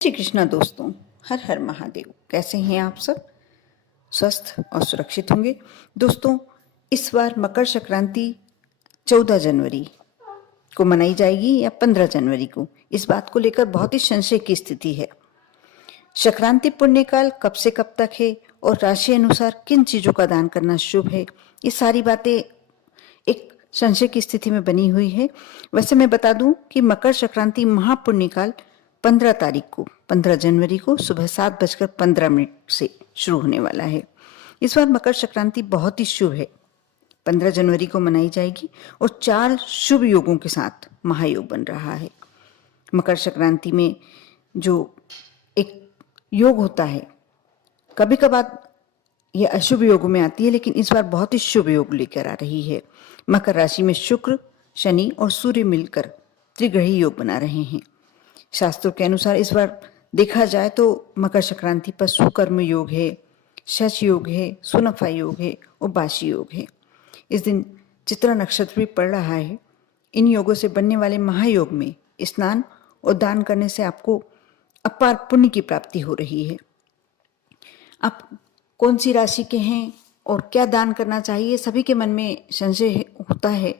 श्री कृष्णा दोस्तों, हर हर महादेव। कैसे हैं आप सब? स्वस्थ और सुरक्षित होंगे। दोस्तों, इस बार मकर संक्रांति 14 जनवरी को मनाई जाएगी या 15 जनवरी को, इस बात को लेकर बहुत ही संशय की स्थिति है। संक्रांति पुण्यकाल कब से कब तक है और राशि अनुसार किन चीजों का दान करना शुभ है, ये सारी बातें एक संशय की स्थिति में बनी हुई है। वैसे मैं बता दूं कि मकर संक्रांति महापुण्यकाल 15 जनवरी को सुबह 7:15 से शुरू होने वाला है। इस बार मकर संक्रांति बहुत ही शुभ है, 15 जनवरी को मनाई जाएगी और 4 शुभ योगों के साथ महायोग बन रहा है। मकर संक्रांति में जो एक योग होता है, कभी कभार यह अशुभ योग में आती है, लेकिन इस बार बहुत ही शुभ योग लेकर आ रही है। मकर राशि में शुक्र, शनि और सूर्य मिलकर त्रिग्रही योग बना रहे हैं। शास्त्रों के अनुसार इस बार देखा जाए तो मकर संक्रांति पर सुकर्म योग है, शश योग है, सुनफा योग है और बाशी योग है। इस दिन चित्रा नक्षत्र भी पड़ रहा है। इन योगों से बनने वाले महायोग में स्नान और दान करने से आपको अपार पुण्य की प्राप्ति हो रही है। आप कौन सी राशि के हैं और क्या दान करना चाहिए, सभी के मन में संशय होता है।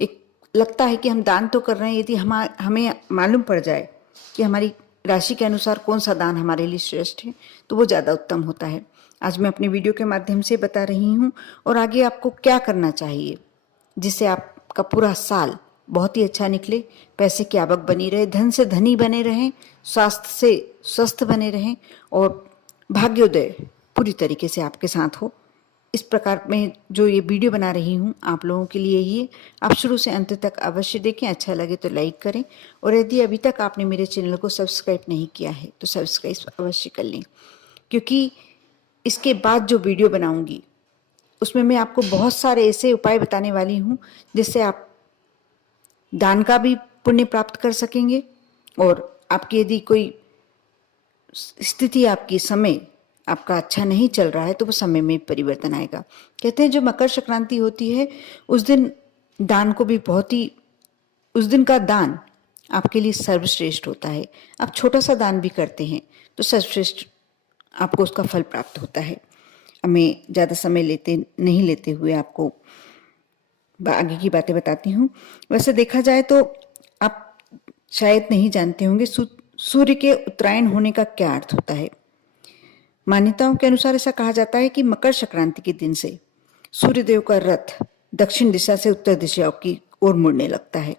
एक लगता है कि हम दान तो कर रहे हैं, यदि हमें मालूम पड़ जाए कि हमारी राशि के अनुसार कौन सा दान हमारे लिए श्रेष्ठ है तो वो ज़्यादा उत्तम होता है। आज मैं अपने वीडियो के माध्यम से बता रही हूँ और आगे आपको क्या करना चाहिए जिससे आपका पूरा साल बहुत ही अच्छा निकले, पैसे की आवक बनी रहे, धन से धनी बने रहें, स्वास्थ्य से स्वस्थ बने रहें और भाग्योदय पूरी तरीके से आपके साथ हो। इस प्रकार में जो ये वीडियो बना रही हूँ आप लोगों के लिए ही है। आप शुरू से अंत तक अवश्य देखें, अच्छा लगे तो लाइक करें और यदि अभी तक आपने मेरे चैनल को सब्सक्राइब नहीं किया है तो सब्सक्राइब अवश्य कर लें, क्योंकि इसके बाद जो वीडियो बनाऊंगी उसमें मैं आपको बहुत सारे ऐसे उपाय बताने वाली हूँ जिससे आप दान का भी पुण्य प्राप्त कर सकेंगे और आपकी यदि कोई स्थिति, आपकी समय आपका अच्छा नहीं चल रहा है तो वो समय में परिवर्तन आएगा। कहते हैं जो मकर संक्रांति होती है उस दिन दान को भी उस दिन का दान आपके लिए सर्वश्रेष्ठ होता है। आप छोटा सा दान भी करते हैं तो सर्वश्रेष्ठ आपको उसका फल प्राप्त होता है। अब मैं ज़्यादा समय नहीं लेते हुए आपको आगे की बातें बताती हूँ। वैसे देखा जाए तो आप शायद नहीं जानते होंगे सूर्य के उत्तरायण होने का क्या अर्थ होता है। मान्यताओं के अनुसार ऐसा कहा जाता है कि मकर संक्रांति के दिन से सूर्यदेव का रथ दक्षिण दिशा से उत्तर दिशा की ओर मुड़ने लगता है।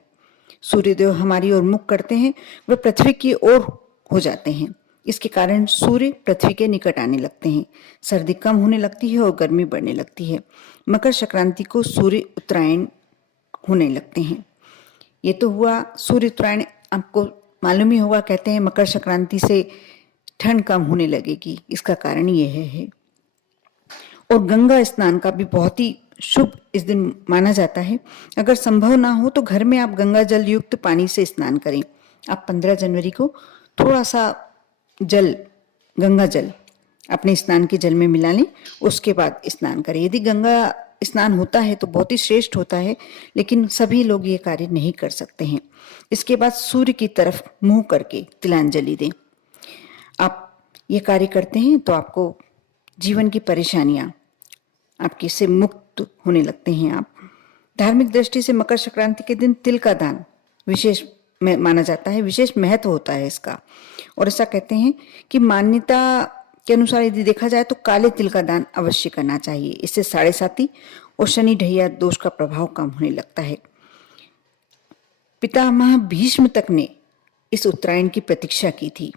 सूर्यदेव हमारी ओर मुख करते हैं, वह पृथ्वी की ओर हो जाते हैं। इसके कारण सूर्य पृथ्वी के निकट आने लगते हैं, सर्दी कम होने लगती है और गर्मी बढ़ने लगती है। मकर संक्रांति को सूर्य उत्तरायण होने लगते हैं। ये तो हुआ सूर्य उत्तरायण, आपको मालूम ही होगा, कहते हैं मकर संक्रांति से ठंड कम होने लगेगी, इसका कारण यह है। और गंगा स्नान का भी बहुत ही शुभ इस दिन माना जाता है। अगर संभव ना हो तो घर में आप गंगा जल युक्त पानी से स्नान करें। आप 15 जनवरी को थोड़ा सा गंगा जल अपने स्नान के जल में मिला लें, उसके बाद स्नान करें। यदि गंगा स्नान होता है तो बहुत ही श्रेष्ठ होता है, लेकिन सभी लोग ये कार्य नहीं कर सकते हैं। इसके बाद सूर्य की तरफ मुंह करके तिलांजलि दें। आप ये कार्य करते हैं तो आपको जीवन की परेशानियां आपके से मुक्त होने लगते हैं। आप धार्मिक दृष्टि से मकर संक्रांति के दिन तिल का दान विशेष माना जाता है, विशेष महत्व होता है इसका। और ऐसा कहते हैं कि मान्यता के अनुसार यदि देखा जाए तो काले तिल का दान अवश्य करना चाहिए। इससे साढ़े साती और शनि ढैया दोष का प्रभाव कम होने लगता है। पितामह भीष्म तक ने इस उत्तरायण की प्रतीक्षा की थी।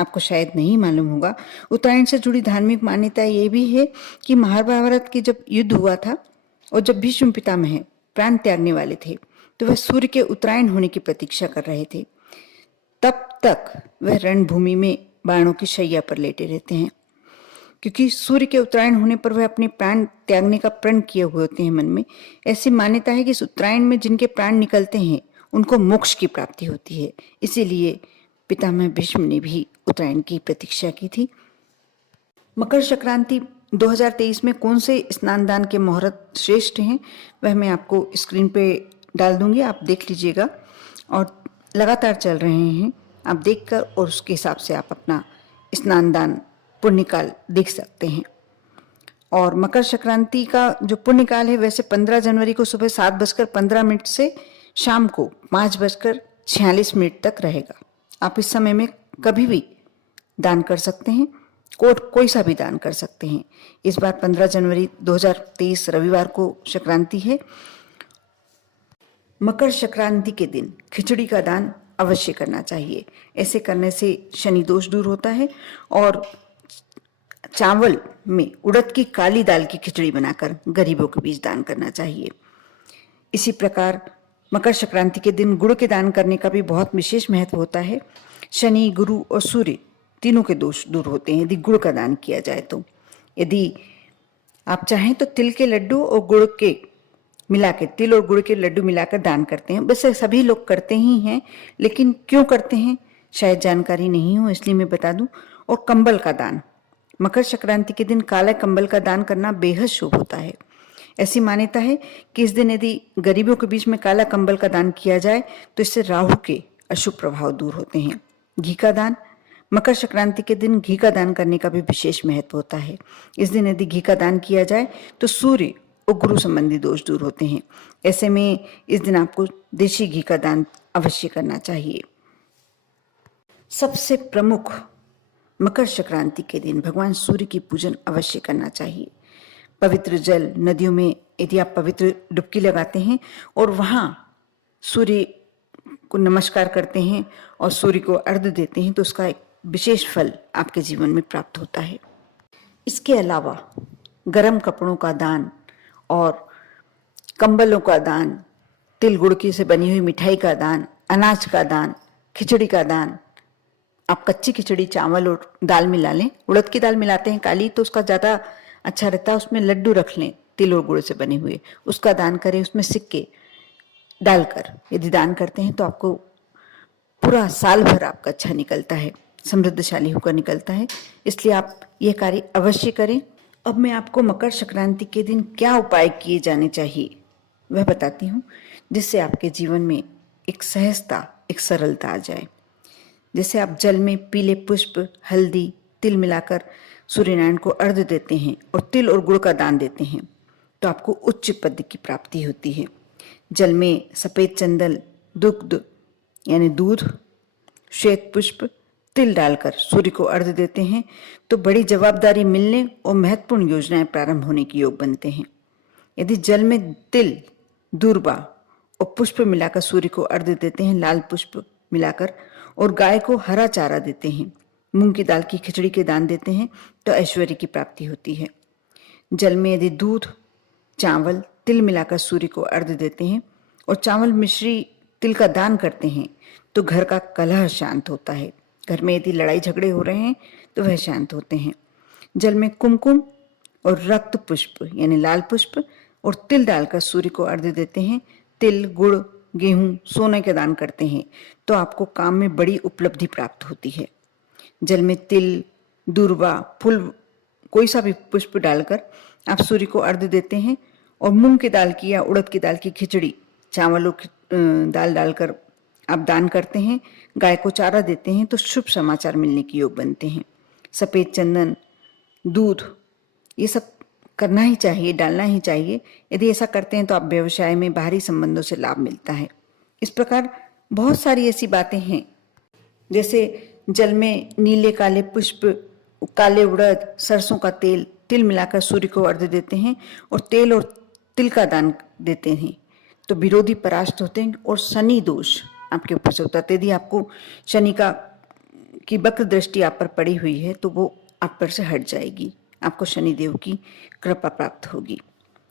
आपको शायद नहीं मालूम होगा, उत्तरायण से जुड़ी धार्मिक मान्यता ये भी है कि महाभारत के जब युद्ध हुआ था और जब भीष्म पितामह प्राण त्यागने वाले थे तो वह सूर्य के उत्तरायण होने की प्रतीक्षा कर रहे थे। तब तक वह रणभूमि में बाणों की शैया पर लेटे रहते हैं, क्योंकि सूर्य के उत्तरायण होने पर वह अपने प्राण त्यागने का प्रण किए हुए होते हैं मन में। ऐसी मान्यता है कि इस उत्तरायण में जिनके प्राण निकलते हैं उनको मोक्ष की प्राप्ति होती है। इसीलिए पितामह भीष्म ने भी उत्तरायण की प्रतीक्षा की थी। मकर संक्रांति 2023 में कौन से स्नान दान के मुहूर्त श्रेष्ठ हैं वह मैं आपको स्क्रीन पे डाल दूंगी, आप देख लीजिएगा। और लगातार चल रहे हैं आप देखकर और उसके हिसाब से आप अपना स्नान दान पुण्यकाल देख सकते हैं। और मकर संक्रांति का जो पुण्यकाल है वैसे 15 जनवरी को सुबह 7:15 से शाम को 5:46 तक रहेगा। आप इस समय में कभी भी दान कर सकते हैं, कोई सा भी दान कर सकते हैं। इस बार 15 जनवरी 2023 रविवार को संक्रांति है। मकर संक्रांति के दिन खिचड़ी का दान अवश्य करना चाहिए। ऐसे करने से शनि दोष दूर होता है। और चावल में उड़द की काली दाल की खिचड़ी बनाकर गरीबों के बीच दान करना चाहिए। इसी प्रकार मकर संक्रांति के दिन गुड़ के दान करने का भी बहुत विशेष महत्व होता है। शनि, गुरु और सूर्य तीनों के दोष दूर होते हैं यदि गुड़ का दान किया जाए तो। यदि आप चाहें तो तिल के लड्डू और गुड़ के तिल और गुड़ के लड्डू मिलाकर दान करते हैं। वैसे सभी लोग करते ही हैं, लेकिन क्यों करते हैं शायद जानकारी नहीं हो, इसलिए मैं बता दूं। और कंबल का दान, मकर संक्रांति के दिन काला कंबल का दान करना बेहद शुभ होता है। ऐसी मान्यता है कि इस दिन यदि गरीबों के बीच में काला कंबल का दान किया जाए तो इससे राहु के अशुभ प्रभाव दूर होते हैं। घी का दान, मकर संक्रांति के दिन घी का दान करने का भी विशेष महत्व होता है। इस दिन यदि घी का दान किया जाए तो सूर्य और गुरु संबंधी दोष दूर होते हैं। ऐसे में इस दिन आपको देशी घी का दान अवश्य करना चाहिए। सबसे प्रमुख मकर संक्रांति के दिन भगवान सूर्य की पूजन अवश्य करना चाहिए। पवित्र जल नदियों में यदि आप पवित्र डुबकी लगाते हैं और वहां सूर्य को नमस्कार करते हैं और सूर्य को अर्घ्य देते हैं तो उसका एक विशेष फल आपके जीवन में प्राप्त होता है। इसके अलावा गर्म कपड़ों का दान और कंबलों का दान, तिल गुड़ की से बनी हुई मिठाई का दान, अनाज का दान, खिचड़ी का दान। आप कच्ची खिचड़ी चावल और दाल मिला लें। उड़द की दाल मिलाते हैं काली तो उसका ज़्यादा अच्छा रहता है। उसमें लड्डू रख लें तिल और गुड़ से बने हुए, उसका दान करें। उसमें सिक्के डालकर यदि दान करते हैं तो आपको पूरा साल भर आपका अच्छा निकलता है, समृद्धशाली होकर निकलता है। इसलिए आप यह कार्य अवश्य करें। अब मैं आपको मकर संक्रांति के दिन क्या उपाय किए जाने चाहिए वह बताती हूँ, जिससे आपके जीवन में एक सहजता, एक सरलता आ जाए। जैसे आप जल में पीले पुष्प, हल्दी, तिल मिलाकर सूर्यनारायण को अर्घ्य देते हैं और तिल और गुड़ का दान देते हैं तो आपको उच्च पद की प्राप्ति होती है। जल में सफेद चंदन, दुग्ध यानी दूध, श्वेत पुष्प, तिल डालकर सूर्य को अर्घ्य देते हैं तो बड़ी जवाबदारी मिलने और महत्वपूर्ण योजनाएं प्रारंभ होने के योग बनते हैं। यदि जल में तिल, दूर्वा और पुष्प मिलाकर सूर्य को अर्घ्य देते हैं, लाल पुष्प मिलाकर, और गाय को हरा चारा देते हैं, मूंग की दाल की खिचड़ी के दान देते हैं तो ऐश्वर्य की प्राप्ति होती है। जल में यदि दूध, चावल, तिल मिलाकर सूर्य को अर्घ्य देते हैं और चावल, मिश्री, तिल का दान करते हैं तो घर का कलह शांत होता है। घर में यदि लड़ाई झगड़े हो रहे हैं तो वह शांत होते हैं। जल में कुमकुम और रक्त पुष्प यानी लाल पुष्प और तिल डालकर सूर्य को अर्घ्य देते हैं। तिल, गुड़, गेहूं, सोने के दान करते हैं तो आपको काम में बड़ी उपलब्धि प्राप्त होती है। जल में तिल, दूर्वा, फूल, कोई सा भी पुष्प डालकर आप सूर्य को अर्घ्य देते हैं और मूंग की दाल की या उड़द की दाल की खिचड़ी, चावलों की दाल डालकर आप दान करते हैं, गाय को चारा देते हैं तो शुभ समाचार मिलने के योग बनते हैं। सफेद चंदन, दूध, ये सब करना ही चाहिए, डालना ही चाहिए। यदि ऐसा करते हैं तो आप व्यवसाय में बाहरी संबंधों से लाभ मिलता है। इस प्रकार बहुत सारी ऐसी बातें हैं, जैसे जल में नीले काले पुष्प, काले उड़द, सरसों का तेल, तिल मिलाकर सूर्य को अर्घ्य देते हैं और तेल और तिल का दान देते हैं तो विरोधी परास्त होते हैं और शनि दोष आपके ऊपर से होता है। यदि आपको शनि की वक्र दृष्टि आप पर पड़ी हुई है तो वो आप पर से हट जाएगी, आपको शनिदेव की कृपा प्राप्त होगी।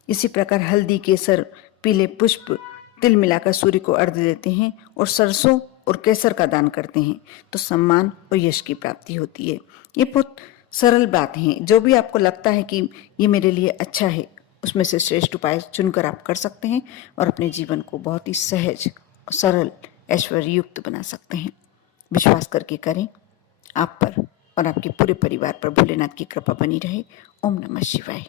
इसी प्रकार हल्दी, केसर, पीले पुष्प, तिल मिलाकर सूर्य को अर्घ्य देते हैं और सरसों और केसर का दान करते हैं तो सम्मान और यश की प्राप्ति होती है। ये बहुत सरल बात हैं। जो भी आपको लगता है कि ये मेरे लिए अच्छा है, उसमें से श्रेष्ठ उपाय चुनकर आप कर सकते हैं और अपने जीवन को बहुत ही सहज, सरल, ऐश्वर्य युक्त बना सकते हैं। विश्वास करके करें। आप पर और आपके पूरे परिवार पर भोलेनाथ की कृपा बनी रहे। ओम नमः शिवाय।